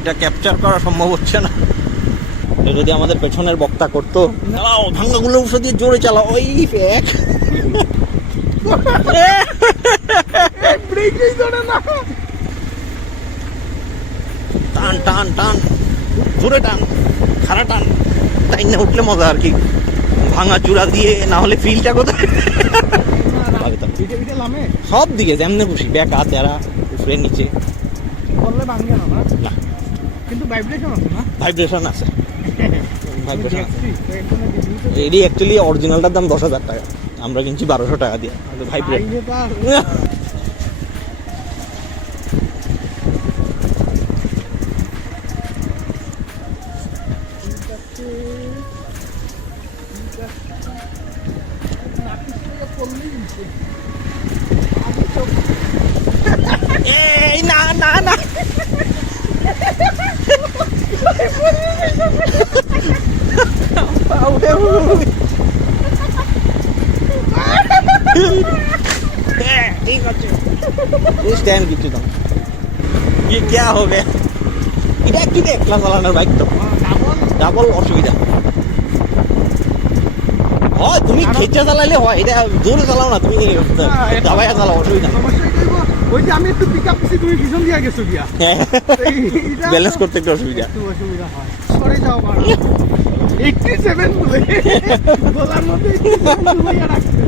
এটা ক্যাপচার করা সম্ভব হচ্ছে না। এটা যদি আমাদের পেছনের বক্তা করতো, চালাও ভাঙ্গাগুলো উৎস দিয়ে জোরে চালাও, ওই এক ব্রেকই ধরে না। টান টান টান, জোরে টান, খারা টান, তাই না উঠলে মজা আর কি। ভাঙা চূড়া দিয়ে না হলে ফিলটা কোথায়? সব দিকে যেমনে খুশি, ব্যাক হাত এরা উপরে নিচে করলে ভাঙবে না না? না, কিন্তু ভাইব্রেশন আছে না? ভাইব্রেশন আছে, ভাইব্রেশন আছে। এটি অ্যাকচুয়ালি অরিজিনালটার দাম 10,000 টাকা, আমরা কিনছি 1200 টাকা দিয়ে ভাইব্রেট। এই না না না, ठीक है उस टाइम की तो ये क्या हो गया? এটা কি একলা চালানোর বাইক তো ডাবল অসুবিধা হয়। তুমি খেচা চালাইলে হয়, এটা জোরে চালাও না, তুমি দাবাইয়া চালাও, অসুবিধা। ওই যে আমি একটু পিক আপ করছি, তুমি পিছন দিয়ে গেছো গিয়া, ব্যালেন্স করতে একটু অসুবিধা, একটু অসুবিধা হয়। সরে যাও পারো 87 বলে বলার মধ্যে 87 বলে রাখতে